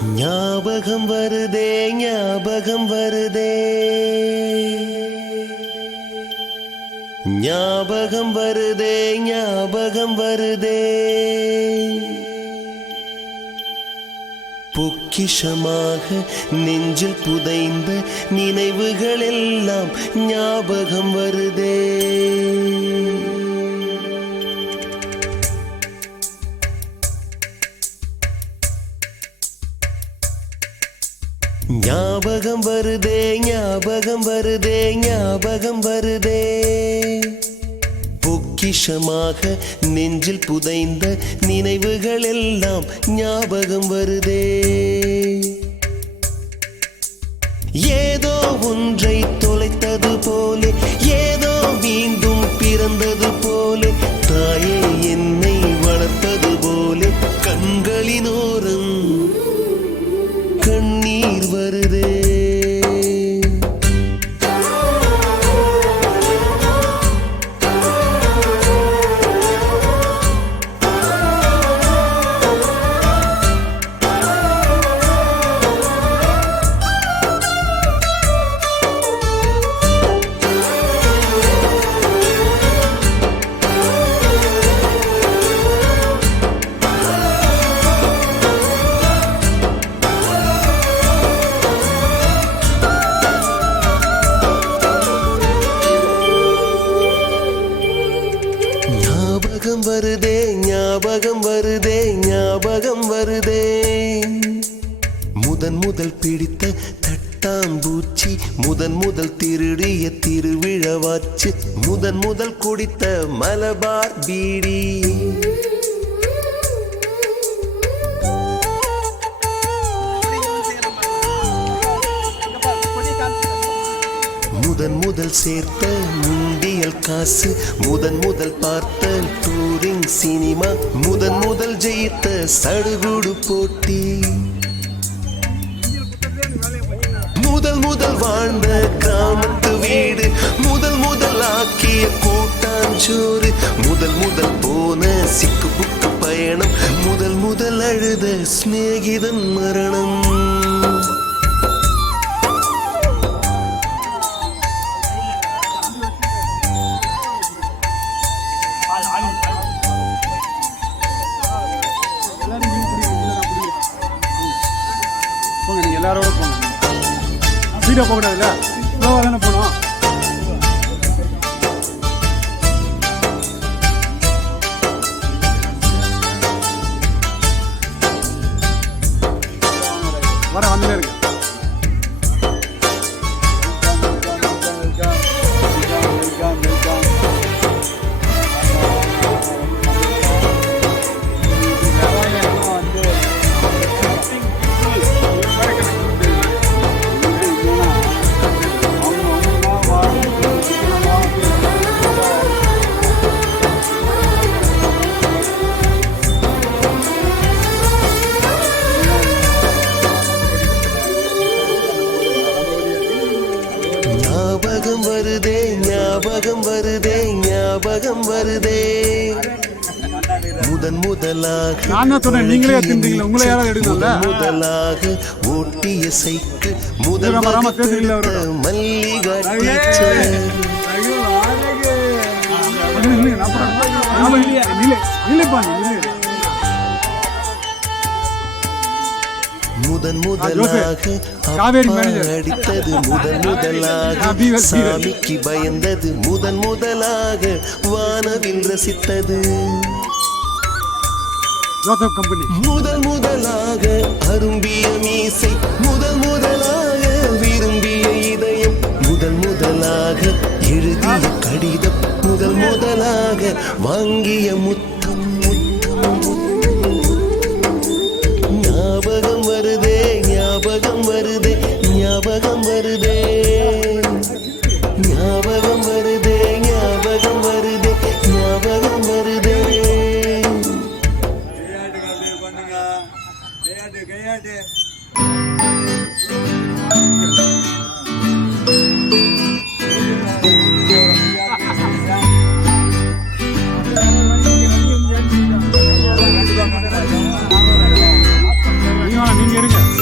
ஞாபகம் வருதே ஞாபகம் வருதே ஞாபகம் வருதே ஞாபகம் வருதே பொக்கிஷமாக நெஞ்சில் புதைந்த நினைவுகள் எல்லாம் ஞாபகம் வருதே. ஞாபகம் வருதே ஞாபகம் வருதே ஞாபகம் வருதே பொக்கிஷமாக நெஞ்சில் புதைந்த நினைவுகள் எல்லாம் ஞாபகம் வருதே. ஏதோ ஒன்றை தொலைத்தது போலே ஏதோ மீண்டும் பிறந்தது போலே தாயே என்னை வளர்த்தது போலே கண்களினோரம் கண்ணீர் வருதே. ஞாபகம் வருதே ஞாபகம் வருதே ஞாபகம் வருதே முதன் முதல் பிடித்த தட்டாம்பூச்சி முதன் முதல் திருடிய திருவிழவாச்சு முதன் முதல் குடித்த மலபார் பீடி முதன் முதல் சேர்த்த முண்டியல் காசு முதன் முதல் பார்த்த டூரிங் சினிமா முதன் முதல் ஜெயித்த சடுகுடு போட்டி முதல் முதல் வாழ்ந்த கிராமத்து வீடு முதல் முதல் ஆக்கிய கூட்டாஞ்சோறு முதல் முதல் போன சிக்கு புக்கு பயணம் முதல் முதல் அழுத சிநேகிதன் மரணம். எல்லாரோட போகணும் வீடியோ போகக்கூடாதுல்ல ஸ்லோவாக தானே போகணும். வர வந்துட்டே இருக்கு. ஞாபகம் வருதே ஞாபகம் வருதே ஞாபகம் வருதே முதன் முதலாக முதலாக ஓட்டிய சைக்கிள் முதல் மல்லிகா முதன் முதலாக அடித்தது முதன் முதலாக சாமிக்கு பயந்தது முதன் முதலாக வானவில் ரசித்தது முதல் முதலாக அரும்பிய மீசை முதல் முதலாக விரும்பிய இதயம் முதல் முதலாக எழுதிய கடிதம் முதல் முதலாக வாங்கிய முத்தம் ஞாபகம் வருதே ஞாபகம் வருதே ஞாபகம் வருதே ஞாபகம் வருதே ஞாபகம் வருதே ஞாபகம் வருதே. நீங்க இருங்க.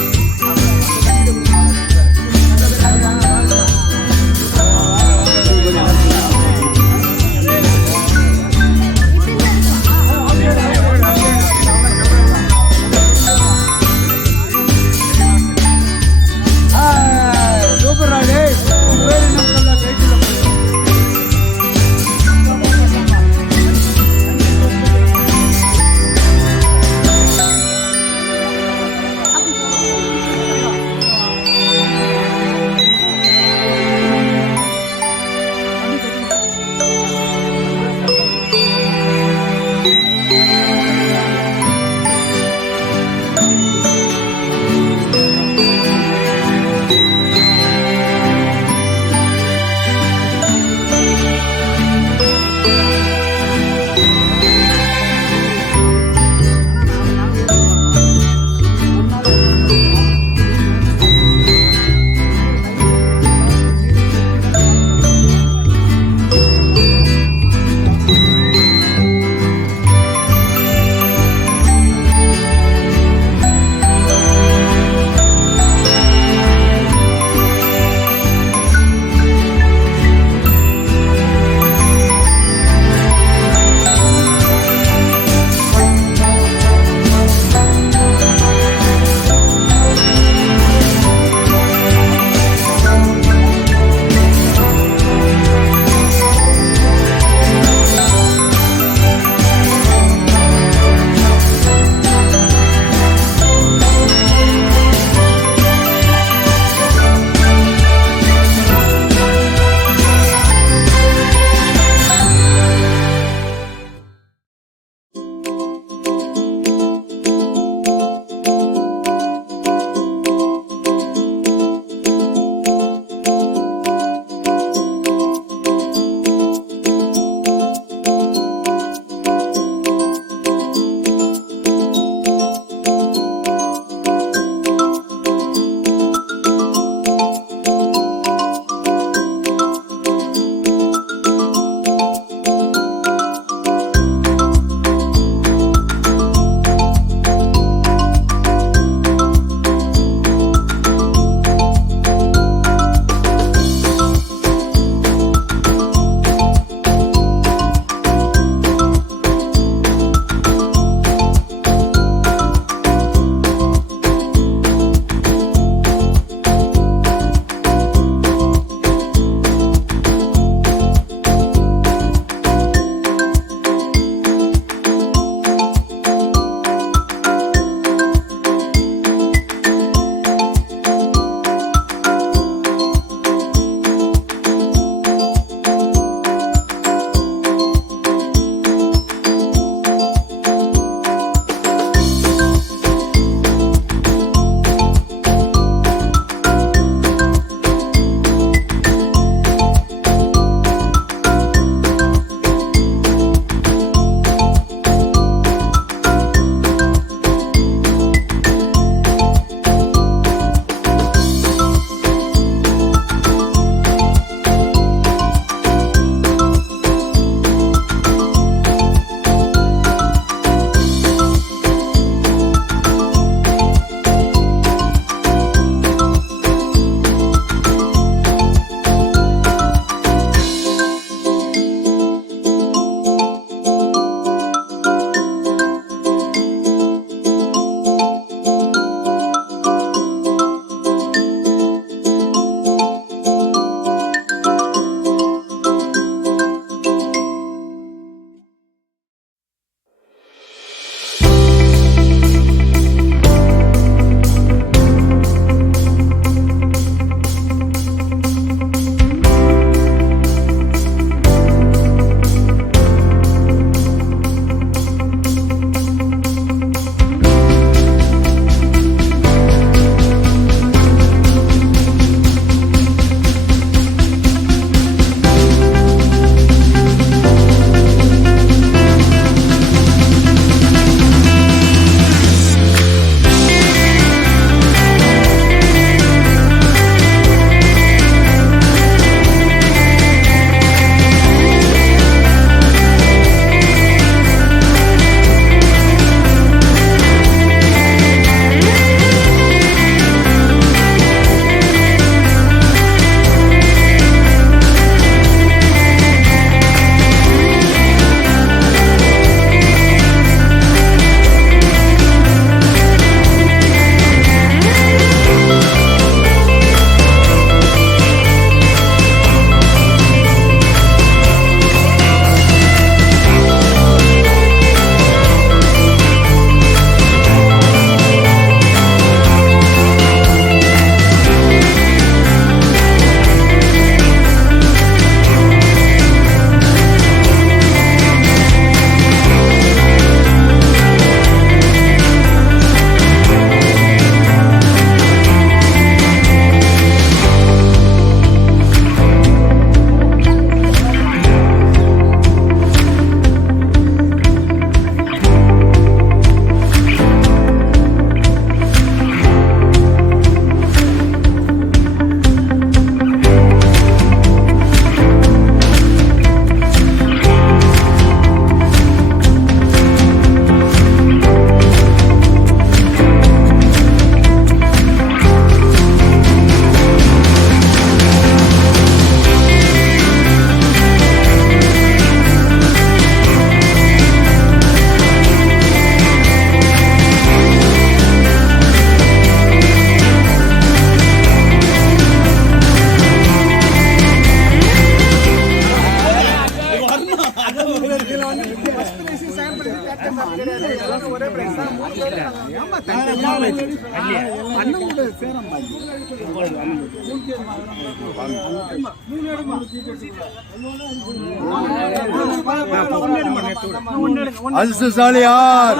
அதிர்ஷ்டசாலியார்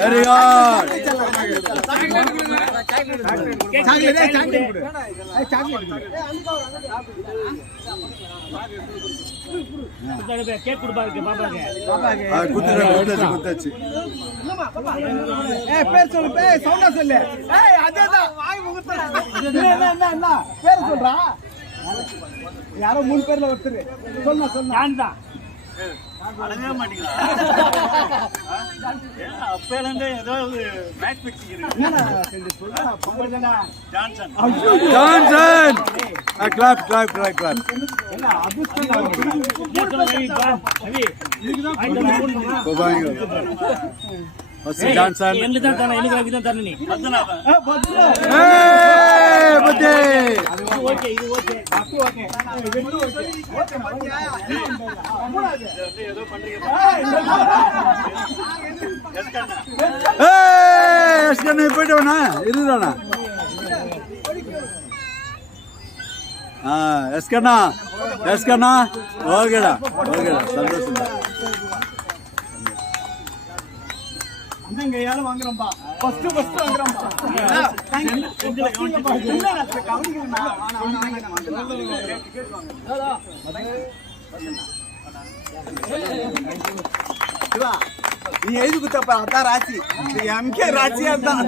பெரியார். குத்தாச்சு. பேர் சொல்லு, பேர் சவுண்டா சொல்லு. அதேதான் வாய் முகத்துல பேர் சொல்றா. யாரோ 3 பேர்ல ஒருத்தர் சொன்னா அடங்கவே மாட்டீங்களா? அப்ப ஏதோ match fixing Johnson. Johnson. Clap clap clap clap. Johnson. போயிட்டு வேணா இருந்தாண்ணா. எஸ்கண்ணா எஸ்கண்ணா. ஓகேடா ஓகேடா, சந்தோஷம். கையால வாங்குறோம்பா. ஃபர்ஸ்ட் வாங்குறோம்பா. நீ எழுதி குத்தப்பா, அதான் ராசி. எம்கே ராசியா தான்.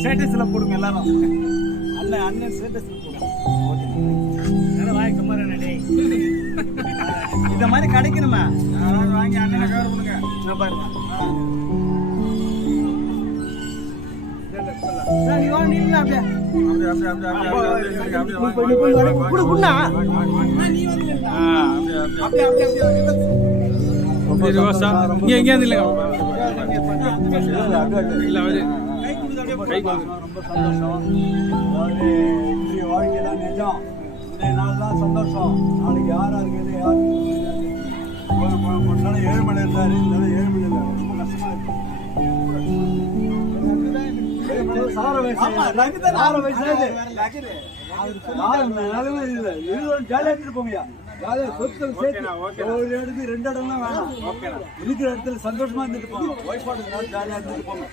ஸ்டேட்டஸ்ல போடுங்க எல்லாரும். அண்ணன் ஸ்டேட்டஸ்ல போடுங்க. இந்த மாதிரி கிடைக்கணுமா? வாங்கி அண்ணனை கவர் பண்ணுங்க. பாருங்க ரொம்ப சந்தோஷம். வாழ்க்கையெல்லாம் நிஜம். இன்றைய நாள் தான் சந்தோஷம். நாளைக்கு யாரா இருக்குது யாரு ஏழுமலை இருந்தாரு, இருந்தாலும் ஏழுமலை இல்லை. ரொம்ப கஷ்டமா இருக்கு. ஜாலியா எடுத்துட்டு போங்கயா. ஒரு இடத்துக்கு 2 இடம்லாம் வேணாம். இருக்கிற இடத்துல சந்தோஷமா இருந்துட்டு போங்க. ஒய்ஃபோட ஜாலியா இருந்துட்டு போங்க.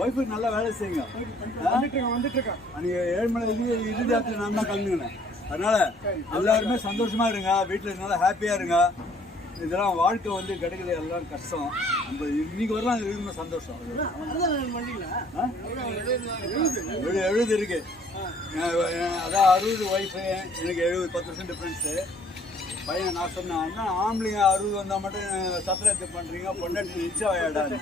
ஒய்ஃபுக்கு நல்லா வேலை செய்யுங்க. வந்துட்டு இருக்கேன். நீங்க ஏழுமலை இறுதி யாத்திரை நான் தான் கலந்துக்கினேன். அதனால எல்லாருமே சந்தோஷமா இருங்க. வீட்டில் நல்லா ஹாப்பியா இருங்க. இதெல்லாம் வாழ்க்கை வந்து கிடைக்கிறது எல்லாம் கஷ்டம். நம்ம இன்னைக்கு வரலாம் இருக்குமே சந்தோஷம். 70 இருக்கு. அதான் 60 ஒய்ஃபு, எனக்கு 70, 10% டிஃப்ரென்ஸு. பையன் நான் சொன்னேன், ஆம்பளைங்க 60 வந்தால் மட்டும் சத்திரத்தை பண்ணுறீங்க, பொண்டாட்டி நிச்சயம் ஆகிடாது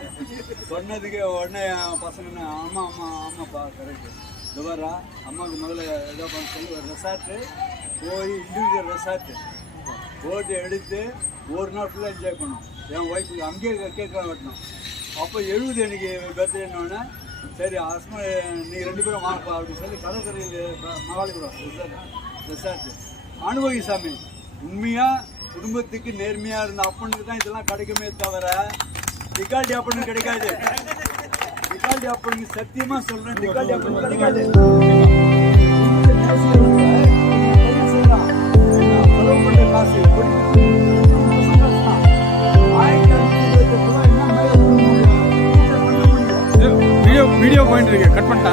சொன்னதுக்கு உடனே பசங்க ஆமாம் ஆமாம் ஆமாப்பா கரெக்டு. இது வரா அம்மாவுக்கு முதல்ல ஏதோ பண்ண சொல்லி ஒரு ரெசார்ட்டு போய் இண்டிவிஜுவல் ரெசார்ட்டு போட்டு எடுத்து ஒரு நாள் ஃபுல்லாக என்ஜாய் பண்ணோம். என் ஒய்ஃபுக்கு அங்கேயே கேட்கலாம் வெட்டணும். அப்போ 70 எனக்கு பர்த்டேன்னொன்னே சரி ஹஸ்பண்ட் நீங்கள் 2 பேரும் வாங்கப்பா அப்படின்னு சொல்லி கடற்கரையில் மகாலிபுரம் ரெசார்ட்டு அனுபவி சாமி. உண்மையாக குடும்பத்துக்கு நேர்மையாக இருந்த அப்பனுக்கு தான் இதெல்லாம் கிடைக்குமே தவிர டிகால்டி அப்பனுக்கு கிடைக்காது. டிகால்டி அப்பனுக்கு சத்தியமாக சொல்கிறேன், டிகால்டி அப்பனுக்கு கிடைக்காது. காசு வீடியோ பாயிண்ட் இருக்கு, கட் பண்ணிட்டா.